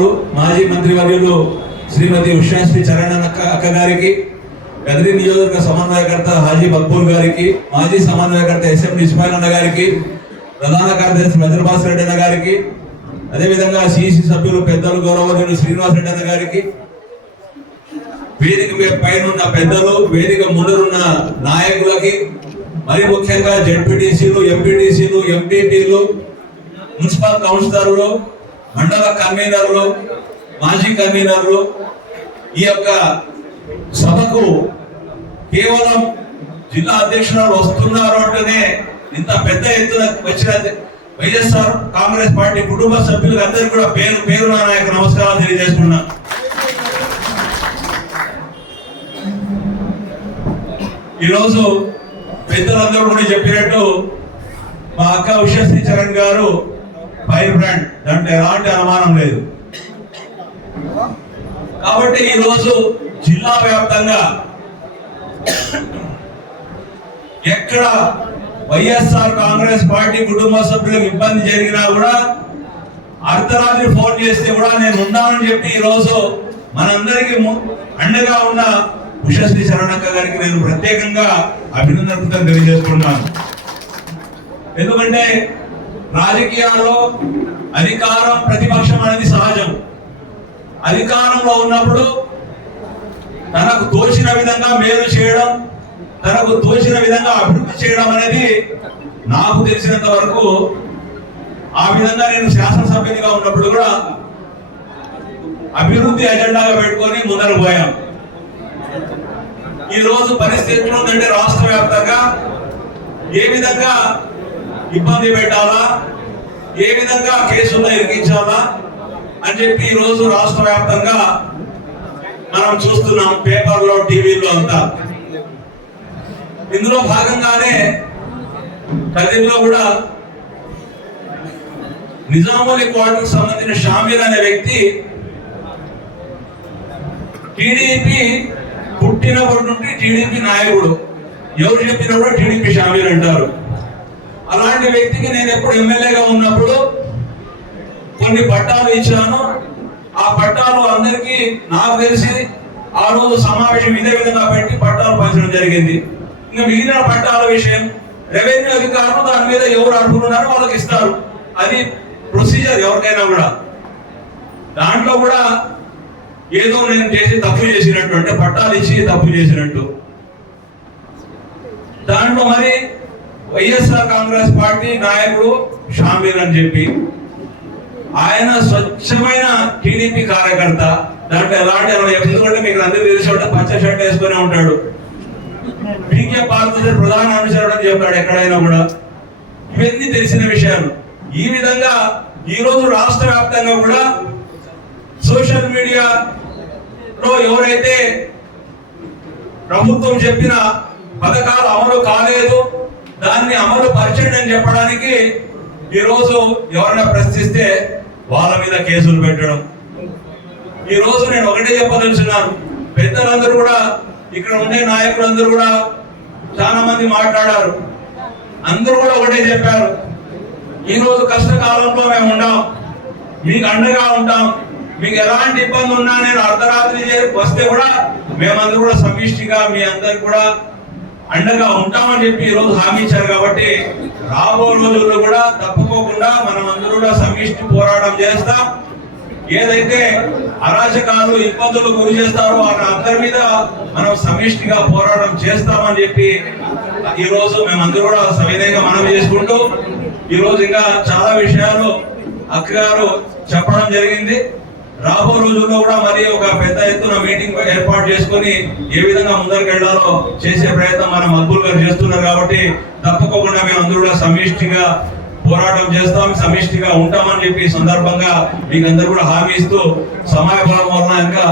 అధ్యక్షురాలు మాజీ మంత్రివర్యులు శ్రీమతి ఉషాశ్రీ చరణ్ అక్క అక్క గారికి కదిరి నియోజకవర్గ సమన్వయకర్త హాజీ బక్పూర్ గారికి మాజీ సమన్వయకర్త ఎస్ఎం ఇస్మాయిల్ అన్న గారికి ప్రధాన కార్యదర్శి భద్రబాస్ రెడ్డి అన్న గారికి అదేవిధంగా సిసి సభ్యులు పెద్దలు గౌరవనీయులు శ్రీనివాస్ రెడ్డి అన్న గారికి వేదిక పైన ఉన్న పెద్దలు వేదిక ముందరున్న నాయకులకి మరి ముఖ్యంగా జడ్పీటీసీలు ఎంపీటీసీలు ఎంపీటీలు మున్సిపల్ కౌన్సిలర్లు మండల కన్వీనర్లు మాజీ కన్వీనర్లు ఈ యొక్క సభకు కేవలం జిల్లా అధ్యక్షురాలు వస్తున్నారు అంటేనే ఇంత పెద్ద ఎత్తున వచ్చిన వైఎస్ఆర్ కాంగ్రెస్ పార్టీ కుటుంబ సభ్యులకు అందరికీ కూడా పేరు పేరు నా యొక్క నమస్కారాలు తెలియజేసుకున్నా. ఈరోజు పెద్దలందరూ కూడా చెప్పినట్టు మా అక్క ఉషశ్రీ చరణ్ గారు ఫైర్ బ్రాండ్. దాంట్లో ఎలాంటి అనుమానం లేదు. కాబట్టి ఈరోజు జిల్లా వ్యాప్తంగా ఎక్కడ వైఎస్ఆర్ కాంగ్రెస్ పార్టీ కుటుంబ సభ్యులకు ఇబ్బంది జరిగినా కూడా అర్ధరాత్రి ఫోన్ చేస్తే కూడా నేను ఉన్నానని చెప్పి ఈరోజు మనందరికీ అండగా ఉన్న ఉషశ్రీ శరణక్క గారికి నేను ప్రత్యేకంగా అభినందనలు తెలియజేస్తున్నాను. ఎందుకంటే రాజకీయాల్లో అధికారం ప్రతిపక్షం అనేది సహజం. అధికారంలో ఉన్నప్పుడు తనకు తోచిన విధంగా మేలు చేయడం తనకు తోచిన విధంగా అభివృద్ధి చేయడం అనేది నాకు తెలిసినంత వరకు ఆ విధంగా నేను శాసనసభ్యునిగా ఉన్నప్పుడు కూడా అభివృద్ధి ఎజెండాగా పెట్టుకొని ముందర పోయాం ఈ రోజు పరిస్థితి ఎట్లుందంటే రాష్ట్ర వ్యాప్తంగా ఏ విధంగా ఇబ్బంది పెట్టాలా? ఏ విధంగా కేసుల్లో ఎరిగించాలా అని చెప్పి ఈ రోజు రాష్ట్ర వ్యాప్తంగా మనం చూస్తున్నాం పేపర్లో టీవీలో అంతా. ఇందులో భాగంగానే కదిరిలో కూడా నిజాములి క్వార్టర్ సంబంధించిన షామీర్ అనే వ్యక్తి టీడీపీ పుట్టినప్పటి నుండి టీడీపీ నాయకుడు. ఎవరు చెప్పినా కూడా టీడీపీ షామీర్ అంటారు. అలాంటి వ్యక్తికి నేను ఎప్పుడు ఎమ్మెల్యేగా ఉన్నప్పుడు కొన్ని పట్టాలు ఇచ్చాను. ఆ పట్టాలు అందరికీ నాకు తెలిసి ఆ రోజు సమావేశం ఇదే విధంగా పెట్టి పట్టాలు పంచడం జరిగింది. ఇంకా మిగిలిన పట్టాల విషయం రెవెన్యూ అధికారులు దాని మీద ఎవరు అడుగుతున్నారో వాళ్ళకి ఇస్తారు. అది ప్రొసీజర్ ఎవరికైనా కూడా. దాంట్లో కూడా ఏదో నేను చేసి తప్పు చేసినట్టు అంటే పట్టాలు ఇచ్చి తప్పు చేసినట్టు. దాంట్లో మరి వైఎస్ఆర్ కాంగ్రెస్ పార్టీ నాయకుడు షామీర్ అని చెప్పి ఆయన స్వచ్ఛమైన టీడీపీ కార్యకర్త. దాంట్లో ఎలాంటి ఎందుకంటే మీకు అందరూ తెలిసి ఉంటే పచ్చ షర్ట్ వేసుకునే ఉంటాడు. పీకే పార్టీ ప్రధాన అనుసరణ అని చెప్తాడు ఎక్కడైనా కూడా. ఇవన్నీ తెలిసిన విషయాలు. ఈ విధంగా ఈ రోజు రాష్ట్ర వ్యాప్తంగా కూడా సోషల్ మీడియాలో ఎవరైతే ప్రభుత్వం చెప్పిన పథకాలు అమలు కాలేదు దాన్ని అమలు పరచండి అని చెప్పడానికి ఈరోజు ఎవరైనా ప్రశ్నిస్తే వాళ్ళ మీద కేసులు పెట్టడం. ఈరోజు నేను ఒకటే చెప్పదలుచున్నాను. పెద్దలందరూ కూడా ఇక్కడ ఉండే నాయకులందరూ కూడా చాలా మంది మాట్లాడారు. అందరూ కూడా ఒకటే చెప్పారు. ఈరోజు కష్టకాలంలో మేము ఉండాం. మీకు అండగా ఉంటాం. మీకు ఎలాంటి ఇబ్బంది ఉన్నా నేను అర్ధరాత్రి వస్తే కూడా మేమందరూ కూడా సమిష్టిగా మీ అందరికి కూడా అండగా ఉంటామని చెప్పి ఈ రోజు హామీ ఇచ్చారు కాబట్టి రాబో రోజుల్లో కూడా తప్పుకోకుండా మనం అందరూ కూడా సమిష్టి పోరాటం చేస్తాం. ఏదైతే అరాచకాలు ఇబ్బందులు గురి చేస్తారో వాళ్ళ అందరి మీద మనం సమిష్టిగా పోరాటం చేస్తామని చెప్పి ఈ రోజు మేమందరూ కూడా సవినయంగా మనం చేసుకుంటూ ఈ రోజు ఇంకా చాలా విషయాలు అక్క గారు చెప్పడం జరిగింది. రాబో రోజుల్లో కూడా మరి ఒక పెద్ద ఎత్తున మీటింగ్ ఏర్పాటు చేసుకొని ఏ విధంగా ముందరికి వెళ్ళాలో చేసే ప్రయత్నం మన మక్బూల్ గారు చేస్తున్నారు కాబట్టి తప్పకుండా మేము అందరూ కూడా సమిష్టిగా పోరాటం చేస్తాం సమిష్టిగా ఉంటామని చెప్పి సందర్భంగా మీకు అందరూ కూడా హామీ ఇస్తూ సమయబలం వలన ఇంకా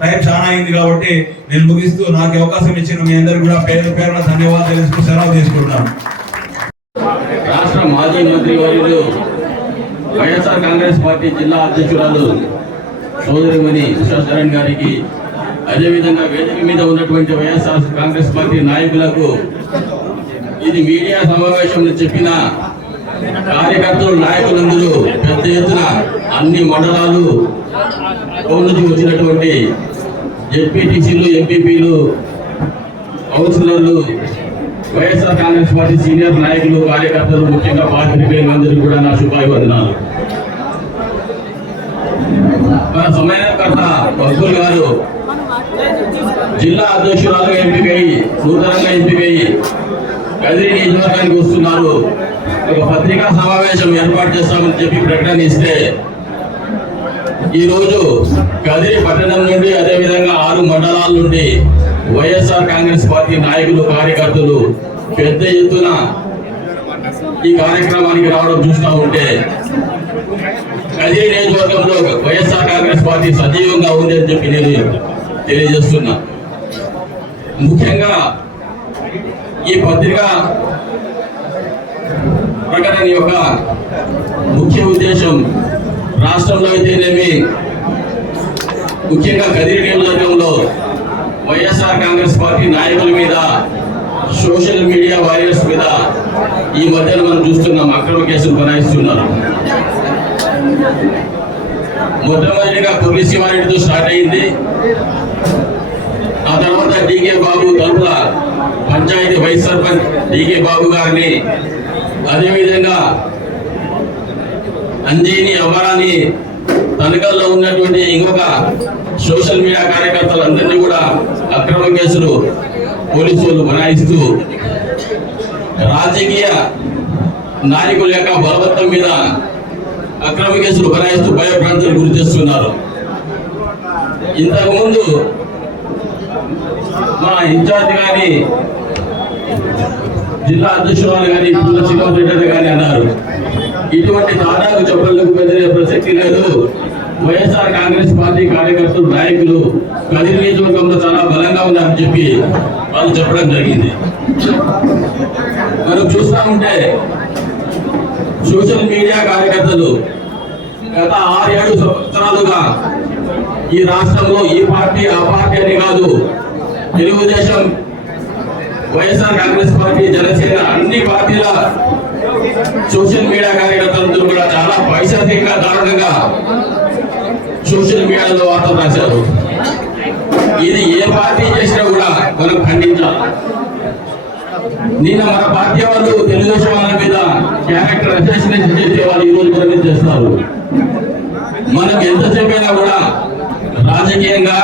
టైం చాలా అయింది కాబట్టి నేను ముగిస్తూ నాకు అవకాశం ఇచ్చిన మీ అందరు కూడా పేరు పేరున ధన్యవాదాలు తెలుసుకుని సెలవు తీసుకుంటున్నాను. రాష్ట్ర మాజీ మంత్రి వర్యులు వైఎస్ఆర్ కాంగ్రెస్ పార్టీ జిల్లా అధ్యక్షురాలు సోదరిమణి శరణ్ గారికి అదేవిధంగా వేదిక మీద ఉన్నటువంటి వైఎస్ఆర్ కాంగ్రెస్ పార్టీ నాయకులకు ఇది మీడియా సమావేశంలో చెప్పిన కార్యకర్తలు నాయకులందరూ పెద్ద ఎత్తున అన్ని మండలాలు నుంచి వచ్చినటువంటి జెడ్పీటీసీలు ఎంపీపీలు కౌన్సిలర్లు వైఎస్ఆర్ కాంగ్రెస్ పార్టీ సీనియర్ నాయకులు కార్యకర్తలు ముఖ్యంగా పాత్రికేయులందరికీ కూడా నా శుభాభివందనాలు. మన సమయకర్త బహుల్ గారు జిల్లా అధ్యక్షురాలుగా ఎంపికై నూతనంగా ఎంపికై కదిరి నియోజకవర్గానికి వస్తున్నారు. ఒక పత్రికా సమావేశం ఏర్పాటు చేస్తామని చెప్పి ప్రకటన ఇస్తే ఈరోజు కదిరి పట్టణం నుండి అదేవిధంగా ఆరు మండలాల నుండి వైఎస్ఆర్ కాంగ్రెస్ పార్టీ నాయకులు కార్యకర్తలు పెద్ద ఎత్తున ఈ కార్యక్రమానికి రావడం చూస్తూ ఉంటే అదే నియోజకవర్గంలో వైఎస్ఆర్ కాంగ్రెస్ పార్టీ సజీవంగా ఉంది అని చెప్పి నేను తెలియజేస్తున్నా. ముఖ్యంగా ఈ పత్రిక ప్రకటన యొక్క ముఖ్య ఉద్దేశం రాష్ట్రంలో అయితేనేమి ముఖ్యంగా కదిరి నియోజకవర్గంలో వైఎస్ఆర్ కాంగ్రెస్ పార్టీ నాయకుల మీద సోషల్ మీడియా వారియర్స్ మీద ఈ మధ్యన మనం చూస్తున్నాం అక్రమ కేసులు బనాయిస్తున్నారు. మొట్టమొదటిగా కొర్రి శివారెడ్డితో స్టార్ట్ అయింది. ఆ తర్వాత డికే బాబు తరఫున పంచాయతీ వైస్ సర్పంచ్ డికే బాబు గారిని అదేవిధంగా అంజీని అమరాని తనకల్లో ఉన్నటువంటి ఇంకొక సోషల్ మీడియా కార్యకర్తలందరినీ కూడా అక్రమ కేసులు పోలీసు వాళ్ళు బనాయిస్తూ రాజకీయ నాయకుల యొక్క బలవత్తం మీద అక్రమ కేసులు బనాయిస్తూ భయభ్రాంతులు గురి చేస్తున్నారు. ఇంతకుముందు మా ఇన్ఛార్జ్ కానీ జిల్లా అధ్యక్షురాలు కానీ పుల్ల శ్రీనివాసరెడ్డి కానీ అన్నారు. ఇటువంటి దాదాపు చెప్పలకు బెదిరే ప్రసక్తి లేదు. వైఎస్ఆర్ కాంగ్రెస్ పార్టీ కార్యకర్తలు నాయకులు కదిరి నియోజకవర్గంలో చాలా బలంగా ఉన్నారని చెప్పి వాళ్ళు చెప్పడం జరిగింది. మనం చూస్తా ఉంటే సోషల్ మీడియా కార్యకర్తలు గత ఆరేడు సంవత్సరాలుగా ఈ రాష్ట్రంలో ఈ పార్టీ ఆ పార్టీ అని కాదు తెలుగుదేశం వైఎస్ఆర్ కాంగ్రెస్ పార్టీ జనసేన అన్ని పార్టీల సోషల్ మీడియా కార్యకర్తలందరూ కూడా చాలా పైశాచికంగా దారుణంగా సోషల్ మీడియాలో వార్తలు రాశారు. ఇది ఏ పార్టీ చేసినా కూడా మనం ఖండించాలి నిన్న మన పార్టీ వాళ్ళు తెలుగుదేశం వాళ్ళ మీద క్యారెక్టర్ అసోసినేషన్ చేసే వాళ్ళు ఈ రోజు చేస్తారు మనకు ఎంత చెప్పినా కూడా రాజకీయంగా